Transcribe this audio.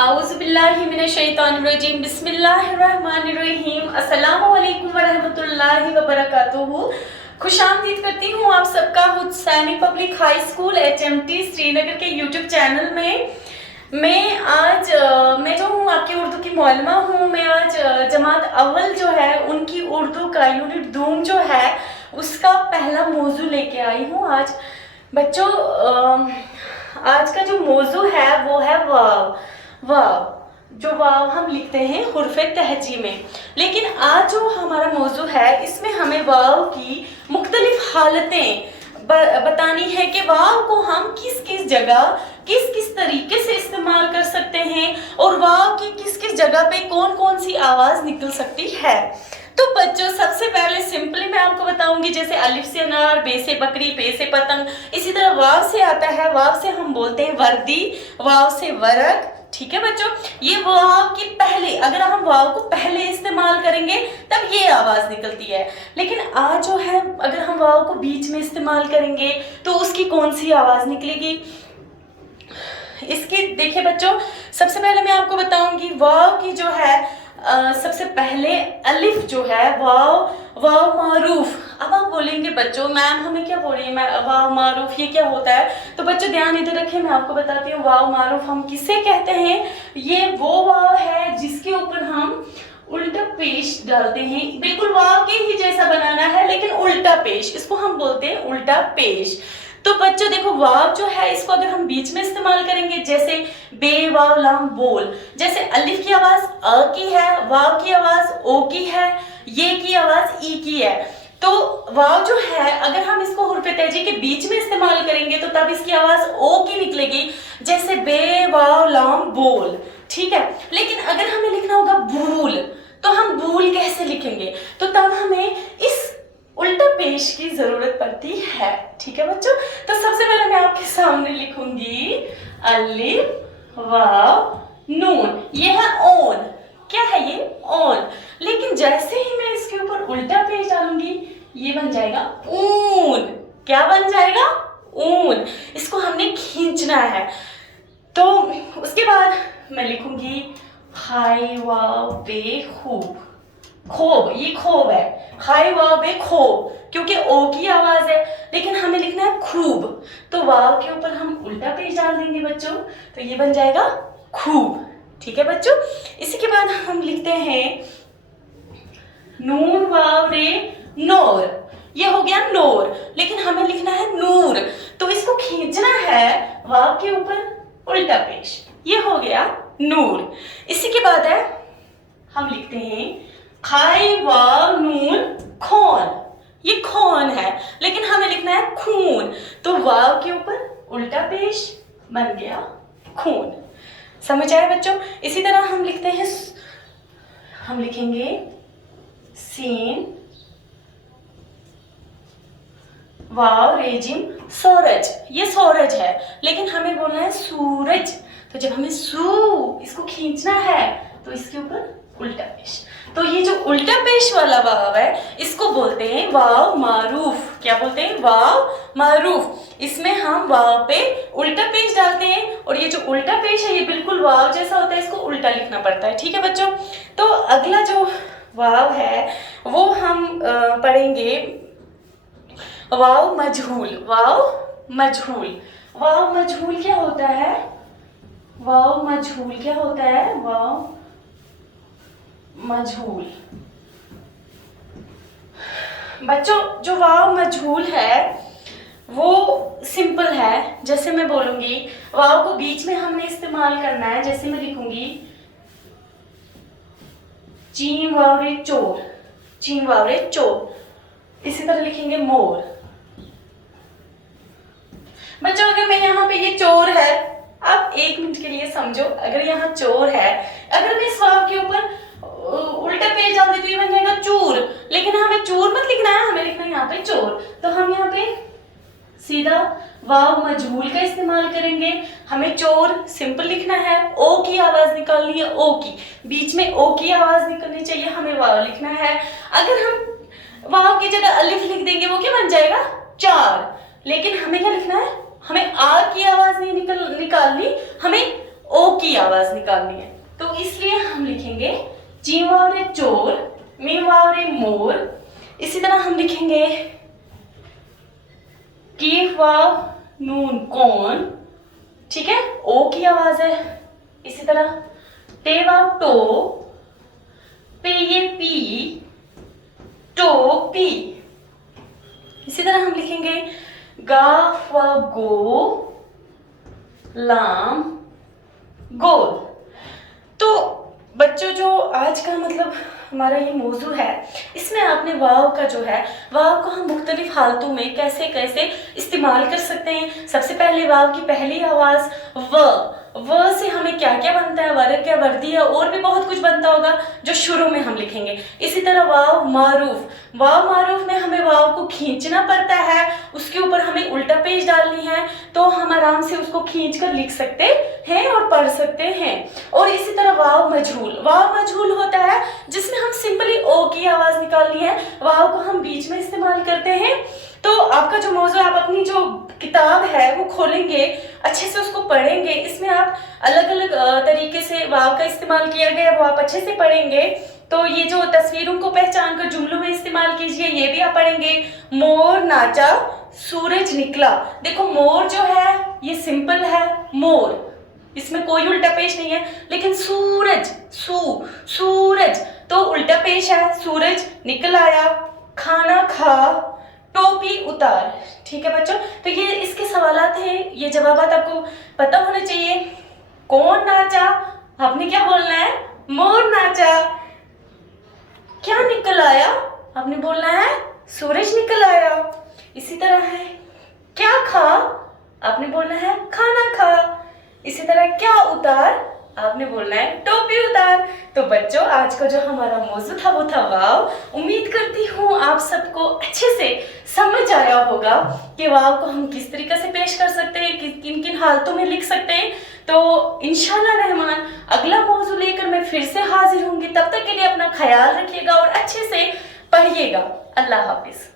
आऊज़ुबिल्लाहिमिनश्शैतानिर्रजीम बिस्मिल्लाहिर्रहमानिर्रहीम अस्सलामु अलैकुम वरहमतुल्लाहि वबरकातुहू। खुशामदीद करती हूँ आप सबका Husaini public high school HMT Srinagar के यूट्यूब चैनल में। मैं जो हूँ आपकी उर्दू की मौलमा हूँ। मैं आज जमात अव्वल जो है उनकी उर्दू का यूनिट दूम जो है उसका पहला मौजू लेके आई हूँ। आज बच्चों आज का जो मौजू है वो है वाव। वाव जो वाव हम लिखते हैं हुर्फ़े तहजी में, लेकिन आज जो हमारा मौजू है इसमें हमें वाव की मुख्तलिफ हालतें बतानी है कि वाव को हम किस किस जगह किस किस तरीके से इस्तेमाल कर सकते हैं और वाव की किस किस जगह पे कौन कौन सी आवाज़ निकल सकती है। तो बच्चों सबसे पहले सिंपली मैं आपको बताऊंगी, जैसे अलिफ से अनार, बे से बकरी, पे से पतंग, इसी तरह वाव से आता है। वाव से हम बोलते हैं वर्दी, वाव से वरक। ठीक है बच्चों, ये वाव की पहले, अगर हम वाव को पहले इस्तेमाल करेंगे तब ये आवाज निकलती है, लेकिन आज जो है अगर हम वाव को बीच में इस्तेमाल करेंगे तो उसकी कौन सी आवाज निकलेगी। इसकी देखिए बच्चों, सबसे पहले मैं आपको बताऊंगी वाव की जो है सबसे पहले अलिफ जो है वाव मारूफ। अब आप बोलेंगे बच्चों मैम हमें क्या बोल रही है वाव मारूफ, ये क्या होता है। तो बच्चों ध्यान इधर रखें, मैं आपको बताती हूँ वाव मारूफ हम किसे कहते हैं। ये वो वाव है जिसके ऊपर हम उल्टा पेश डालते हैं, बिल्कुल वाव के ही जैसा बनाना है लेकिन उल्टा पेश, इसको हम बोलते हैं उल्टा पेश। तो बच्चों देखो वाव जो है इसको अगर हम बीच में इस्तेमाल करेंगे, जैसे बे वाव लाम बोल, जैसे अलिफ की आवाज अ की है, वाव की आवाज ओ की है, ये की आवाज ई की है। तो वाव जो है अगर हम इसको हुर्फ़े तहजी के बीच में इस्तेमाल करेंगे तो तब इसकी आवाज ओ की निकलेगी, जैसे बे वाव लाम बोल। ठीक है, लेकिन अगर हमें लिखना होगा भूल तो हम भूल कैसे लिखेंगे, तो तब हमें इस उल्टा पेश की जरूरत पड़ती है। ठीक है बच्चों, तो सबसे पहले मैं आपके सामने लिखूंगी अलिफ वाव नून, ये है ओन। क्या है ये ओन, लेकिन जैसे ही मैं इसके ऊपर उल्टा पेश डालूंगी ये बन जाएगा ऊन। क्या बन जाएगा ऊन, इसको हमने खींचना है। तो उसके बाद मैं लिखूंगी हाई वाव बे खूब, खोब, ये खोब है, हाई वाव बे खोब, क्योंकि ओ की आवाज है लेकिन हमें लिखना है खूब, तो वाव के ऊपर हम उल्टा पेश डाल देंगे बच्चों, तो ये बन जाएगा खूब। ठीक है बच्चों, इसी के बाद हम लिखते हैं नून वाव रे नूर, ये हो गया नूर, लेकिन हमें लिखना है नूर, तो इसको खींचना है वाव के ऊपर उल्टा पेश, ये हो गया नूर। इसी के बाद है हम लिखते हैं खाई वाव नून खोन, ये खोन है लेकिन हमें लिखना है खून, तो वाव के ऊपर उल्टा पेश बन गया खून। समझ आए बच्चों। इसी तरह हम लिखते हैं, हम लिखेंगे सीन वाव रेजिम सूरज, ये सूरज है लेकिन हमें बोलना है सूरज, तो जब हमें इसको खींचना है तो इसके ऊपर उल्टा पेश, तो ये जो उल्टा पेश वाला वाव है इसको बोलते हैं वाव मारूफ। क्या बोलते हैं वाव मारूफ, इसमें हम वाव पे उल्टा पेश डालते हैं और ये जो उल्टा पेश है ये बिल्कुल वाव जैसा होता है, इसको उल्टा लिखना पड़ता है। ठीक है बच्चों, तो अगला जो वाव है वो हम पढ़ेंगे वाव मजहूल। वाव मजहूल, वाव मजहूल क्या होता है, वाव मजहूल क्या होता है, वाव मजहूल बच्चों जो वाव मजहूल है वो सिंपल है। जैसे मैं बोलूंगी वाव को बीच में हमने इस्तेमाल करना है, जैसे मैं लिखूंगी चीन वाव रे चोर, चीन वाव रे चोर, इसी तरह लिखेंगे मोर। बच्चों अगर मैं यहाँ पे ये चोर है, आप एक मिनट के लिए समझो, अगर यहाँ चोर है, अगर मैं इस वाव के ऊपर उल्टा पेज डाल देती हूँ बन जाएगा चूर, लेकिन हमें चूर मत लिखना है, हमें लिखना है यहाँ पे चोर, तो हम यहाँ पे सीधा वाव मजहूल का इस्तेमाल करेंगे। हमें चोर सिंपल लिखना है, ओ की आवाज निकालनी है, ओ की बीच में ओ की आवाज निकलनी चाहिए, हमें वाव लिखना है। अगर हम वाव की जगह अलिफ लिख देंगे वो क्या बन जाएगा चार, लेकिन हमें क्या लिखना है, हमें आ की आवाज नहीं निकालनी, हमें ओ की आवाज निकालनी है, तो इसलिए हम लिखेंगे ची वाव रे चोर, मी वाव रे मोर। इसी तरह हम लिखेंगे की वाव नून कौन, ठीक है, ओ की आवाज है। इसी तरह टे वाव टो, पे ये पी, टोपी। इसी तरह हम लिखेंगे गा वाव गो, लाम गोल। तो बच्चों जो आज का मतलब हमारा ये मौजू है, इसमें आपने वाव का जो है, वाव को हम मुख्तलिफ हालतों में कैसे कैसे इस्तेमाल कर सकते हैं। सबसे पहले वाव की पहली आवाज व से हमें क्या क्या बनता है, वर्ग क्या वर्दी है, और भी बहुत कुछ बनता होगा जो शुरू में हम लिखेंगे। इसी तरह वाव मारूफ, वाव मारूफ में हमें वाव को खींचना पड़ता है, उसके ऊपर हमें उल्टा पेज डालनी है, तो हम आराम से उसको खींच कर लिख सकते हैं और पढ़ सकते हैं। और इसी तरह वाव मजहूल, वाव मजहूल होता है जिसमें हम सिंपली ओ की आवाज निकालनी है, वाव को हम बीच में इस्तेमाल करते हैं। तो आपका जो मौजू, आप अपनी जो किताब है वो खोलेंगे, अच्छे से उसको पढ़ेंगे, इसमें आप अलग अलग तरीके से वाव का इस्तेमाल किया गया है वो आप अच्छे से पढ़ेंगे। तो ये जो तस्वीरों को पहचान कर जुमलों में इस्तेमाल कीजिए, ये भी आप पढ़ेंगे। मोर नाचा, सूरज निकला। देखो मोर जो है ये सिंपल है, मोर, इसमें कोई उल्टा पेश नहीं है। लेकिन सूरज, सूरज तो उल्टा पेश है, सूरज निकल आया। खाना खा, टोपी उतार। ठीक है बच्चों, तो ये इसके सवालात हैं, ये जवाबात आपको पता होने चाहिए। कौन नाचा, आपने क्या बोलना है, मोर नाचा। क्या निकल आया, आपने बोलना है सूरज निकल आया। इसी तरह है क्या खा, आपने बोलना है खाना खा। इसी तरह क्या उतार, आपने बोलना है टोपी उतार। तो बच्चों आज का जो हमारा मौजू था वो था वाव। उम्मीद करती हूँ आप सबको अच्छे से समझ आया होगा कि वाव को हम किस तरीके से पेश कर सकते हैं, किन किन हालतों में लिख सकते हैं। तो इंशाल्लाह रहमान अगला मौजू लेकर मैं फिर से हाजिर होंगी। तब तक के लिए अपना ख्याल रखिएगा और अच्छे से पढ़िएगा। अल्लाह हाफिज।